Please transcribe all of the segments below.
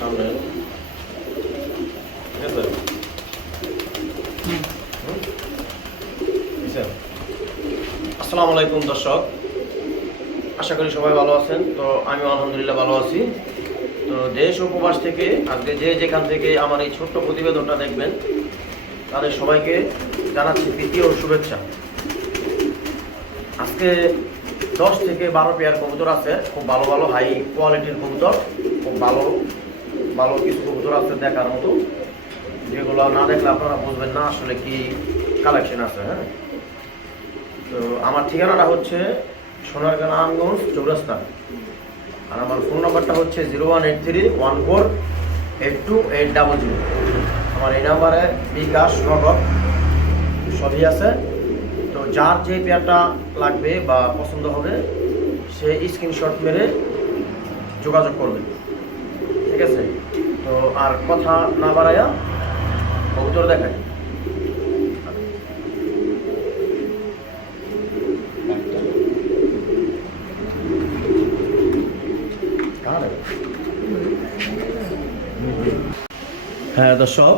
সামনে, ঠিক আছে? আসসালামু আলাইকুম দর্শক, আশা করি সবাই ভালো আছেন। তো আমি আলহামদুলিল্লাহ ভালো আছি। তো দেশ উপবাস থেকে আজকে যে যেখান থেকে আমার এই ছোট্ট প্রতিবেদনটা দেখবেন তাদের সবাইকে জানাচ্ছি প্রীতি ও শুভেচ্ছা। আজকে 10 থেকে 12 পেয়ার কবুতর আছে, খুব ভালো ভালো হাই কোয়ালিটির কবুতর, খুব ভালো ভালো কিছু কবুতর আছে দেখার মতো, যেগুলো না দেখলে আপনারা বুঝবেন না আসলে কি কালেকশন আছে। হ্যাঁ, তো আমার ঠিকানাটা হচ্ছে সোনারগাঁ নারায়ণগঞ্জ চৌরাস্তা, আর আমার ফোন নাম্বারটা হচ্ছে 01831482800। আমার এই নাম্বারে বিকাশ নগদ সবই আছে। তো যার যে পেয়ারটা লাগবে বা পছন্দ হবে সে স্ক্রিনশট মেরে যোগাযোগ করবে, ঠিক আছে? তো আর কথা না বাড়াইয়া কবুতর দেখাই। হ্যাঁ দর্শক,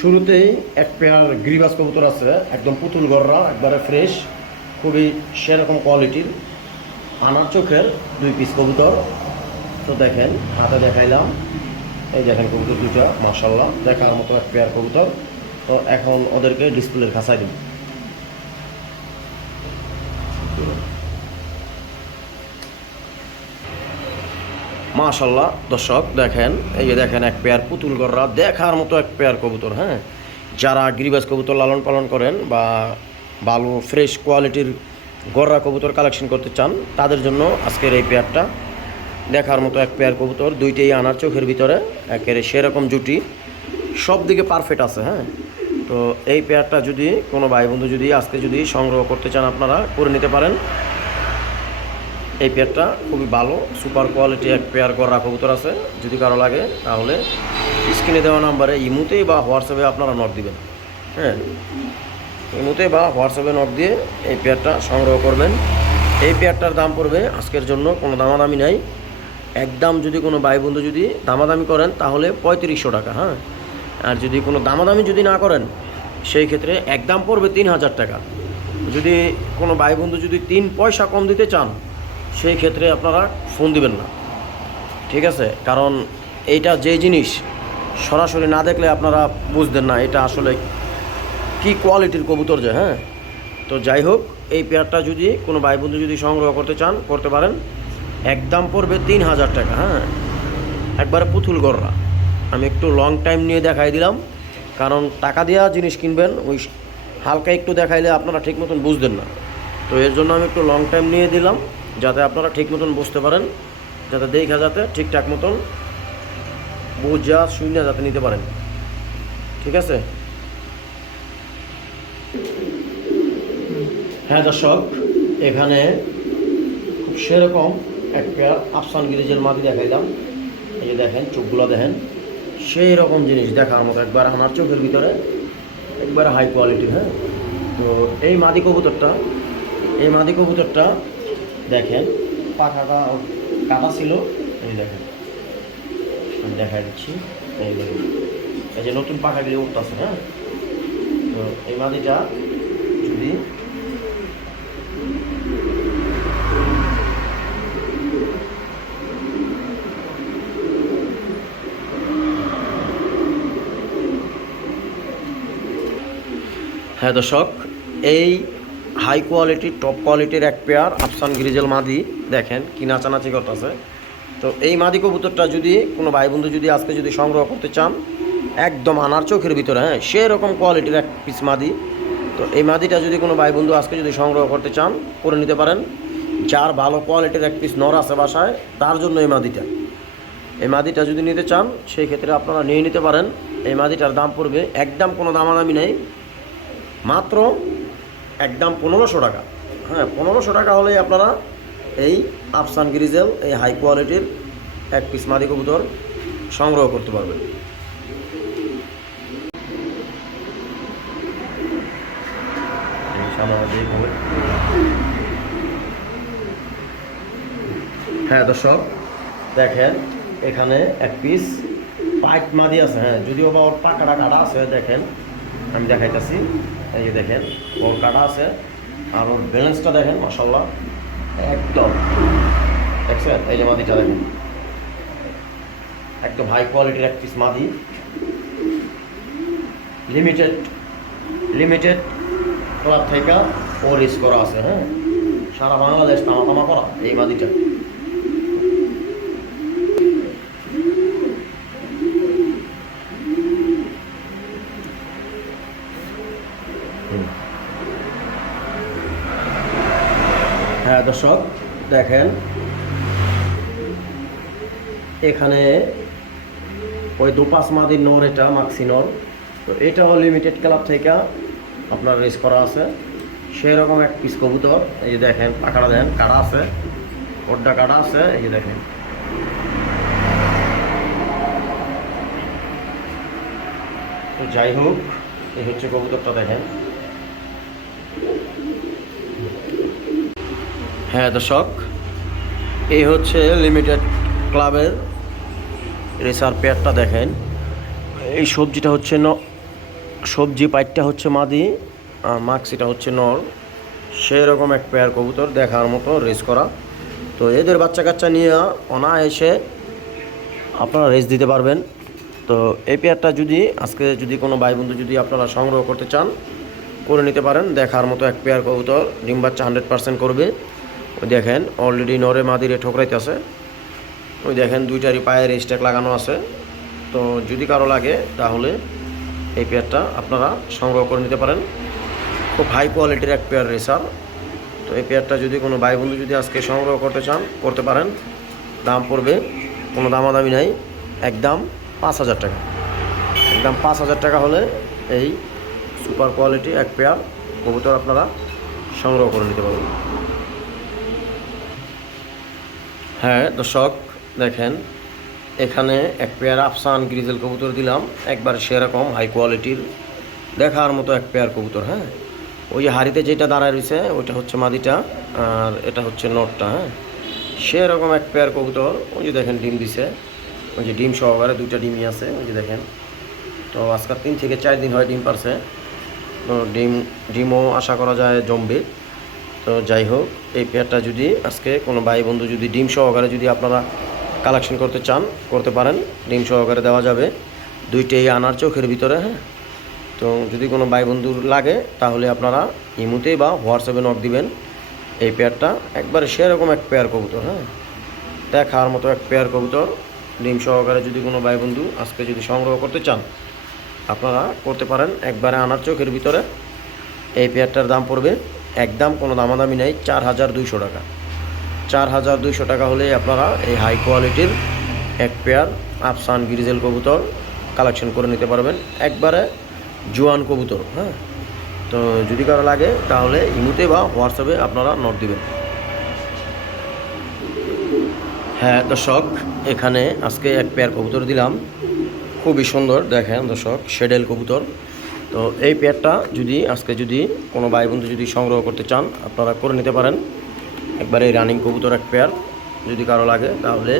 শুরুতেই এক পেয়ার গিরিবাজ কবুতর আছে, একদম পুতুল গররা, একবারে ফ্রেশ, খুবই সেরকম কোয়ালিটির, আনার চোখের 2 পিস কবুতর। তো দেখেন, হাতে দেখাইলাম, এই দেখেন কবুতর দুটা, মাশাআল্লাহ দেখার মতো এক পেয়ার কবুতর। তো এখন ওদেরকে ডিসপ্লের খাঁচায় দিই। মাশাআল্লাহ দর্শক দেখেন, এই যে দেখেন এক পেয়ার পুতুল গররা, দেখার মতো এক পেয়ার কবুতর। হ্যাঁ, যারা গিরিবাজ কবুতর লালন পালন করেন বা ভালো ফ্রেশ কোয়ালিটির গররা কবুতর কালেকশন করতে চান তাদের জন্য আজকের এই পেয়ারটা দেখার মতো এক পেয়ার কবুতর। দুইটাই আনার চোখের ভিতরে, একেবারে সেরকম জুটি, সব দিকে পারফেক্ট আছে। হ্যাঁ, তো এই পেয়ারটা যদি কোনো ভাই বন্ধু যদি আজকে যদি সংগ্রহ করতে চান আপনারা করে নিতে পারেন। এই পেয়ারটা খুবই ভালো সুপার কোয়ালিটি এক পেয়ার গররা কবুতর আছে। যদি কারো লাগে তাহলে স্ক্রিনে দেওয়া নাম্বারে ইমুতে বা হোয়াটসঅ্যাপে আপনারা নক দিবেন। হ্যাঁ, ইমুতে বা হোয়াটসঅ্যাপে নক দিয়ে এই পেয়ারটা সংগ্রহ করবেন। এই পেয়ারটার দাম পড়বে আজকের জন্য কোনো দামাদামি নাই, একদম যদি কোনো ভাই বন্ধু যদি দামাদামি করেন তাহলে 3500 টাকা। হ্যাঁ, আর যদি কোনো দামাদামি যদি না করেন সেই ক্ষেত্রে একদম পড়বে 3000 টাকা। যদি কোনো ভাই বন্ধু যদি 3 পয়সা কম দিতে চান সেই ক্ষেত্রে আপনারা ফোন দিবেন না, ঠিক আছে? কারণ এইটা যে জিনিস সরাসরি না দেখলে আপনারা বুঝবেন না এটা আসলে কি কোয়ালিটির কবুতর যে। হ্যাঁ, তো যাই হোক, এই পেয়ারটা যদি কোনো ভাই বন্ধু যদি সংগ্রহ করতে চান করতে পারেন, একদম পড়বে 3000 টাকা। হ্যাঁ, একবারে পুতুল গররা। আমি একটু লং টাইম নিয়ে দেখাই দিলাম, কারণ টাকা দেওয়া জিনিস কিনবেন, ওই হালকা একটু দেখাইলে আপনারা ঠিক মতন বুঝবেন না। তো এর জন্য আমি একটু লং টাইম নিয়ে দিলাম, যাতে আপনারা ঠিক মতন বুঝতে পারেন, যাতে দেখা যাতে ঠিকঠাক মতন বুঝা শুনে যাতে নিতে পারেন, ঠিক আছে? হ্যাঁ দর্শক, এখানে খুব সেরকম এক পেয়ার আফসান গিরিজের মাদি দেখাইলাম। এই যে দেখেন চোখগুলো দেখেন, সেই রকম জিনিস দেখার মতো, একবার আমার চোখের ভিতরে, একবার হাই কোয়ালিটির। হ্যাঁ, তো এই মাদি কবুতরটা দেখেন, পাখাটা কাটা ছিল, এই দেখেন আমি দেখাই দিচ্ছি, এই যে নতুন পাখাগুলি উঠতেছে। হ্যাঁ, তো এই মাদিটা যদি হ্যাঁ দর্শক, এই হাই কোয়ালিটির টপ কোয়ালিটির এক পেয়ার আফসান গ্রিজেল মাদি দেখেন কি নাচানাচি করতেছে। তো এই মাদি কবুতরটা যদি কোনো ভাই বন্ধু যদি আজকে যদি সংগ্রহ করতে চান, একদম আনার চোখের ভিতরে, হ্যাঁ সেরকম কোয়ালিটির এক পিস মাদি। তো এই মাদিটা যদি কোনো ভাই বন্ধু আজকে যদি সংগ্রহ করতে চান করে নিতে পারেন। যার ভালো কোয়ালিটির এক পিস নর আছে বাসায় তার জন্য এই মাদিটা যদি নিতে চান সেই ক্ষেত্রে আপনারা নিয়ে নিতে পারেন। এই মাদিটার দাম পড়বে একদম কোনো দামাদামি নেই, মাত্র একদম 1500 টাকা। হ্যাঁ, 1500 টাকা হলেই আপনারা এই আফসান গ্রিজেল এই হাই কোয়ালিটির এক পিস মাদি কবুতর সংগ্রহ করতে পারবেন। হ্যাঁ দর্শক দেখেন, এখানে এক পিস পাইট মাদি আছে, হ্যাঁ, যদিও বা ওর পাকাটা কাটা আছে, দেখেন আমি দেখাইতেছি। এই যে দেখেন ওর কাটা আছে, আর ওর ব্যালেন্সটা দেখেন মাশাআল্লাহ একদম, দেখছেন? এই যে মাদিটা দেখেন একদম হাই কোয়ালিটির এক পিস মাদি, লিমিটেড লিমিটেড ক্লাব থেকে ও রেস করা আছে, হ্যাঁ, সারা বাংলাদেশ তামা তামা করা এই মাদিটা। হ্যাঁ দর্শক দেখেন, এখানে ওই দুপাস মাদির নর, এটা মাক্সি নর, তো এটাও লিমিটেড ক্লাব থেকে আপনার রেস করা আছে, সেরকম এক পিস কবুতর। এই যে দেখেন পাখাটা দেন কাটা আছে, ওরটা কাটা আছে, এই যে দেখেন। তো যাই হোক, এই হচ্ছে কবুতরটা দেখেন। হ্যাঁ দর্শক, এই হচ্ছে লিমিটেড ক্লাবের রেসার পেয়ারটা দেখেন। এই সবজিটা হচ্ছে সবজি পাইটটা হচ্ছে মাদি, আর মাক্সিটা হচ্ছে নর, সেরকম এক পেয়ার কবুতর দেখার মতো রেস করা। তো এদের বাচ্চা কাচ্চা নিয়ে অনায়াসে আপনারা রেস দিতে পারবেন। তো এই পেয়ারটা যদি আজকে যদি কোনো ভাই বন্ধু যদি আপনারা সংগ্রহ করতে চান, করে নিতে পারেন। দেখার মতো এক পেয়ার কবুতর, ডিম বাচ্চা 100% করবে। ওই দেখেন অলরেডি নরে মাদিরে ঠোকরাইতেছে, ওই দেখেন দুইটারই পায়ের স্ট্যাক লাগানো আছে। তো যদি কারো লাগে তাহলে এই পেয়ারটা আপনারা সংগ্রহ করে নিতে পারেন, খুব হাই কোয়ালিটির এক পেয়ার রেসার। তো এই পেয়ারটা যদি কোনো ভাই বন্ধু যদি আজকে সংগ্রহ করতে চান, করতে পারেন। দাম পড়বে, কোনো দামাদামি নাই, একদম 5,000 টাকা। একদম 5,000 টাকা হলে এই সুপার কোয়ালিটি এক পেয়ার কবুতর আপনারা সংগ্রহ করে নিতে পারবেন। হ্যাঁ দর্শক দেখেন, এখানে এক পেয়ার আফসান গ্রিজেল কবুতর দিলাম, একবার সেরকম হাই কোয়ালিটির দেখার মতো এক পেয়ার কবুতর। হ্যাঁ, ওই যে হাড়িতে যেটা দাঁড়ায় রয়েছে ওইটা হচ্ছে মাদিটা, আর এটা হচ্ছে নটটা। হ্যাঁ, সেরকম এক পেয়ার কবুতর। ওই যে দেখেন ডিম দিছে, ওই যে ডিম সহকারে দুইটা ডিমই আছে, ওই যে দেখেন। তো আজকাল 3 থেকে 4 দিন হয় ডিম পারছে, তো ডিমও আশা করা যায় জমবে। তো যাই হোক, এই পেয়ারটা যদি আজকে কোনো ভাই বন্ধু যদি ডিম সহকারে যদি আপনারা কালেকশন করতে চান, করতে পারেন, ডিম সহকারে দেওয়া যাবে, দুইটাই আনার চোখের ভিতরে। হ্যাঁ, তো যদি কোনো ভাই বন্ধুর লাগে তাহলে আপনারা ইমুতে বা হোয়াটসঅ্যাপে নক দিবেন। এই পেয়ারটা একবারে সেরকম এক পেয়ার কবুতর, হ্যাঁ, দেখার মতো এক পেয়ার কবুতর, ডিম সহকারে যদি কোনো ভাই বন্ধু আজকে যদি সংগ্রহ করতে চান, আপনারা করতে পারেন, একবারে আনার চোখের ভিতরে। এই পেয়ারটার দাম পড়বে একদম, কোনো দামাদামি নেই, 4,200 টাকা। 4,200 টাকা হলে আপনারা এই হাই কোয়ালিটির এক পেয়ার আফসান গ্রিজেল কবুতর কালেকশন করে নিতে পারবেন, একবারে জোয়ান কবুতর। হ্যাঁ, তো যদি কারো লাগে তাহলে ইমুতে বা হোয়াটসঅ্যাপে আপনারা নোট দিবেন। হ্যাঁ দর্শক, এখানে আজকে এক পেয়ার কবুতর দিলাম, খুবই সুন্দর দেখেন দর্শক, শেডেল কবুতর। তো এই পেয়ারটা যদি আজকে যদি কোনো ভাই বন্ধু যদি সংগ্রহ করতে চান, আপনারা করে নিতে পারেন, একবারে রানিং কবুতর এক পেয়ার। যদি কারো লাগে তাহলে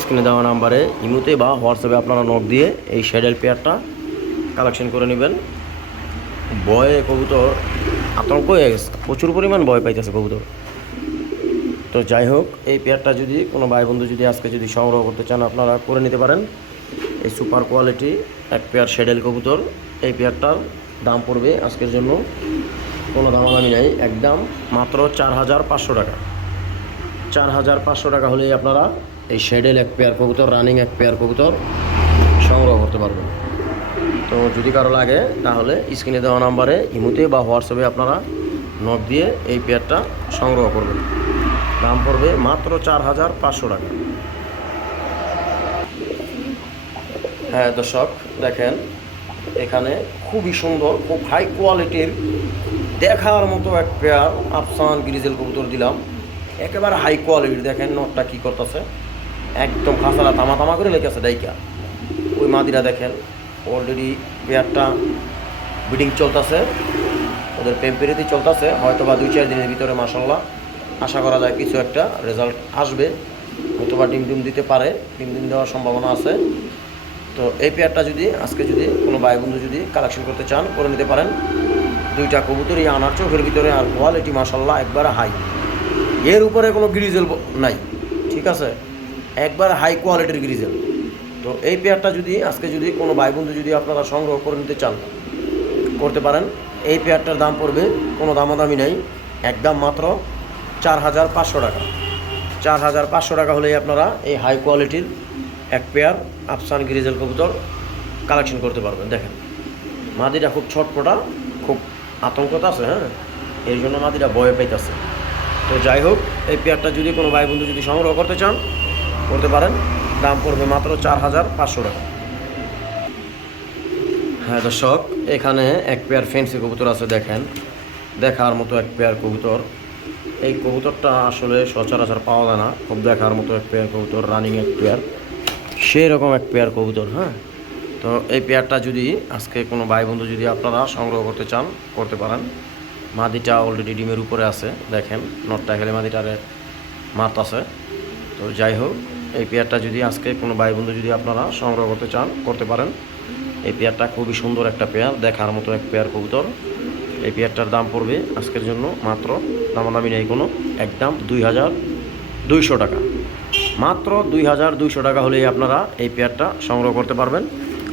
স্ক্রিনে দেওয়া নাম্বারে ইমুতে বা হোয়াটসঅ্যাপে আপনারা নোট দিয়ে এই শেডেল পেয়ারটা কালেকশন করে নেবেন। ভয়ে কবুতর আতঙ্ক হয়ে গেছে, প্রচুর পরিমাণ ভয় পাইতেছে কবুতর। তো যাই হোক, এই পেয়ারটা যদি কোনো ভাই বন্ধু যদি আজকে যদি সংগ্রহ করতে চান, আপনারা করে নিতে পারেন। এই সুপার কোয়ালিটি এক পেয়ার শেডেল কবুতর, এই পেয়ারটার দাম পড়বে আজকের জন্য কোনো দামাদামি নেই, একদম মাত্র 4,500 টাকা। 4,500 টাকা হলেই আপনারা এই শেডেল এক পেয়ার কবুতর, রানিং এক পেয়ার কবুতর সংগ্রহ করতে পারবেন। তো যদি কারো লাগে তাহলে স্ক্রিনে দেওয়া নাম্বারে ইমুতে বা হোয়াটসঅ্যাপে আপনারা নোট দিয়ে এই পেয়ারটা সংগ্রহ করবেন। দাম পড়বে মাত্র 4,500 টাকা। হ্যাঁ দর্শক দেখেন, এখানে খুবই সুন্দর, খুব হাই কোয়ালিটির দেখার মতো এক পেয়ার আফসান গ্রিজেল কবুতর দিলাম, একেবারে হাই কোয়ালিটির। দেখেন নটটা কী করতেছে, একদম খাসালা তামা তামা করে লেগেছে ডাইকা। ওই মাদিরা দেখেন অলরেডি পেয়ারটা ব্রিডিং চলতেছে, ওদের পেম্পেরিতে চলতেছে, হয়তো বা 2-4 দিনের ভিতরে মাশাআল্লাহ আশা করা যায় কিছু একটা রেজাল্ট আসবে, হয়তো বা ডিম দিতে পারে, ডিম দেওয়ার সম্ভাবনা আছে। তো এই পেয়ারটা যদি আজকে যদি কোনো ভাই বন্ধু যদি কালেকশন করতে চান করে নিতে পারেন। দুইটা কবুতরই আনার চোখের ভিতরে, আর কোয়ালিটি মাশাআল্লাহ একবারে হাই, এর উপরে কোনো গ্রিজেল নাই, ঠিক আছে, একবার হাই কোয়ালিটির গ্রিজেল। তো এই পেয়ারটা যদি আজকে যদি কোনো ভাই বন্ধু যদি আপনারা সংগ্রহ করে নিতে চান করতে পারেন। এই পেয়ারটার দাম পড়বে কোনো দামাদামি নেই, একদম মাত্র 4,500 টাকা। 4,500 টাকা হলেই আপনারা এই হাই কোয়ালিটির এক পেয়ার আফসান গ্রিজেল কবুতর কালেকশন করতে পারবেন। দেখেন মাদিটা খুব ছটপটা, খুব আতঙ্কতা আছে, হ্যাঁ, এই জন্য মাদিটা ভয় পাইতেছে। তো যাই হোক, এই পেয়ারটা যদি কোনো ভাই বন্ধু যদি সংগ্রহ করতে চান করতে পারেন, দাম পড়বে মাত্র 4,500 টাকা। হ্যাঁ দর্শক, এখানে এক পেয়ার ফেন্সি কবুতর আছে, দেখেন দেখার মতো এক পেয়ার কবুতর। এই কবুতরটা আসলে সচরাচর পাওয়া যায় না, খুব দেখার মতো এক পেয়ার কবুতর, রানিং এক পেয়ার, সেই রকম এক পেয়ার কবুতর। হ্যাঁ, তো এই পেয়ারটা যদি আজকে কোনো ভাই বন্ধু যদি আপনারা সংগ্রহ করতে চান করতে পারেন। মাদিটা অলরেডি ডিমের উপরে আছে, দেখেন নটটা খেলে মাদিটারে মারতাছে। তো যাই হোক, এই পেয়ারটা যদি আজকে কোনো ভাই বন্ধু যদি আপনারা সংগ্রহ করতে চান করতে পারেন। এই পেয়ারটা খুবই সুন্দর একটা পেয়ার, দেখার মতো এক পেয়ার কবুতর। এই পেয়ারটার দাম পড়বে আজকের জন্য মাত্র, দামাদামি নেই কোনো, একদম 2,200 টাকা। মাত্র 2,200 টাকা হলেই আপনারা এই পেয়ারটা সংগ্রহ করতে পারবেন।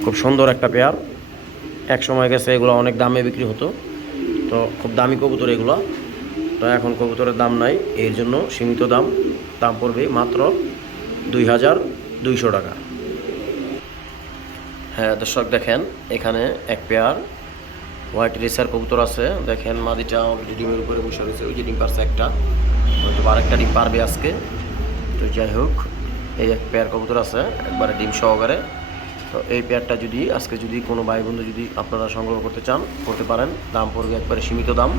খুব সুন্দর একটা পেয়ার, এক সময় গেছে এগুলো অনেক দামে বিক্রি হতো, তো খুব দামি কবুতর এগুলো। তো এখন কবুতরের দাম নাই, এর জন্য সীমিত দাম পড়বে মাত্র 2,200 টাকা। হ্যাঁ দর্শক, দেখেন এখানে এক পেয়ার হোয়াইট রেসার কবুতর আছে, দেখেন মাদিটা অলরেডি ডিমের উপরে বসে রয়েছে, ওই যে ডিম পারছে একটা, হয়তো আরেকটা ডিম পারবে আজকে। তো যাই হোক, এই এক পেয়ার কবুতর আছে একবারে ডিম সহকারে। তো এই পেয়ারটা যদি আজকে যদি কোনো ভাই বন্ধু যদি আপনারা সংগ্রহ করতে চান করতে পারেন, দাম পড়বে একবারে সীমিত দাম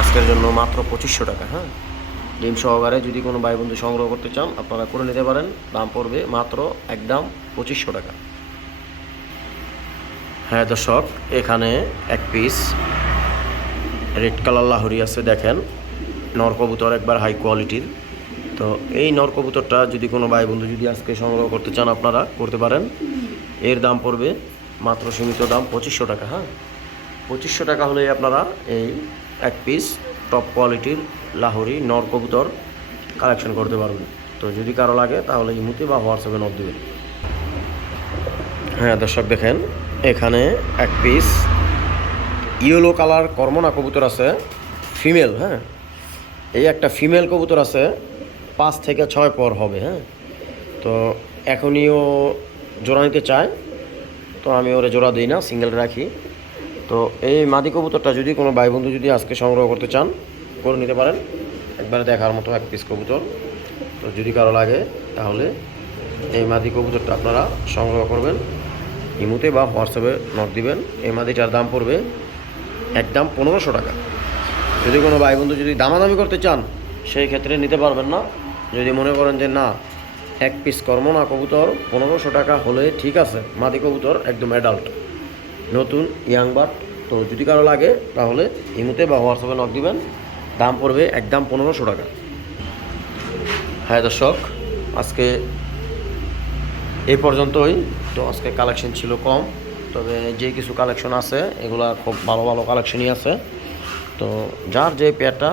আজকের জন্য মাত্র 2,500 টাকা। হ্যাঁ, ডিম সহকারে যদি কোনো ভাই বন্ধু সংগ্রহ করতে চান আপনারা করে নিতে পারেন, দাম পড়বে মাত্র একদম 2,500 টাকা। হ্যাঁ দর্শক, এখানে এক পিস রেড কালার লাহোরি আছে, দেখেন নর কবুতর একবার হাই কোয়ালিটির। তো এই নর কবুতরটা যদি কোনো ভাই বন্ধু যদি আজকে সংগ্রহ করতে চান আপনারা করতে পারেন। এর দাম পড়বে মাত্র সীমিত দাম 2,500 টাকা। হ্যাঁ, 2,500 টাকা হলেই আপনারা এই এক পিস টপ কোয়ালিটির লাহোরি নর কবুতর কালেকশন করতে পারবেন। তো যদি কারো লাগে তাহলে ইমুতে বা হোয়াটসঅ্যাপে নক দেবেন। হ্যাঁ দর্শক, দেখেন এখানে এক পিস ইয়েলো কালার কর্মনা কবুতর আছে, ফিমেল। হ্যাঁ, এই একটা ফিমেল কবুতর আছে, 5 থেকে 6 পর হবে। হ্যাঁ, তো এখনইও জোড়া নিতে চায়, তো আমি ওরে জোড়া দিই না, সিঙ্গেল রাখি। তো এই মাদি কবুতরটা যদি কোনো ভাই বন্ধু যদি আজকে সংগ্রহ করতে চান করে নিতে পারেন, একবারে দেখার মতো এক পিস কবুতর। তো যদি কারো লাগে তাহলে এই মাদি কবুতরটা আপনারা সংগ্রহ করবেন, ইমুতে বা হোয়াটসঅ্যাপে নক দিবেন। এই মাদিটার দাম পড়বে একদম 1,500 টাকা। যদি কোনো ভাই বন্ধু যদি দামাদামি করতে চান সেই ক্ষেত্রে নিতে পারবেন না। যদি মনে করেন যে না, এক পিস কর্মনা কবুতর 1,500 টাকা হলে ঠিক আছে, মাদি কবুতর একদম অ্যাডাল্ট নতুন ইয়াং বার্ড, তো যদি কারো লাগে তাহলে ইমুতে বা হোয়াটসঅ্যাপে নক দিবেন, দাম পড়বে একদম 1,500 টাকা। হ্যাঁ দর্শক, আজকে এই পর্যন্তই। তো আজকে কালেকশন ছিল কম, তবে যে কিছু কালেকশন আছে এগুলা খুব ভালো ভালো কালেকশনই আছে। তো যার যে পেয়ারটা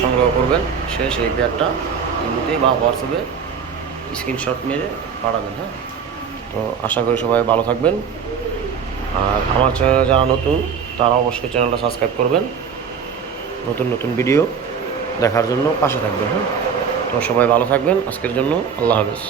সংগ্রহ করবেন সে সেই পেয়ারটা ইমুতে বা হোয়াটসঅ্যাপে স্ক্রিনশট মেরে পাঠাবেন। হ্যাঁ, তো আশা করি সবাই ভালো থাকবেন। আর আমার চ্যানেলে যারা নতুন তারা অবশ্যই চ্যানেলটা সাবস্ক্রাইব করবেন, নতুন নতুন ভিডিও দেখার জন্য পাশে থাকবেন। হ্যাঁ, তো সবাই ভালো থাকবেন, আজকের জন্য আল্লাহ হাফেজ।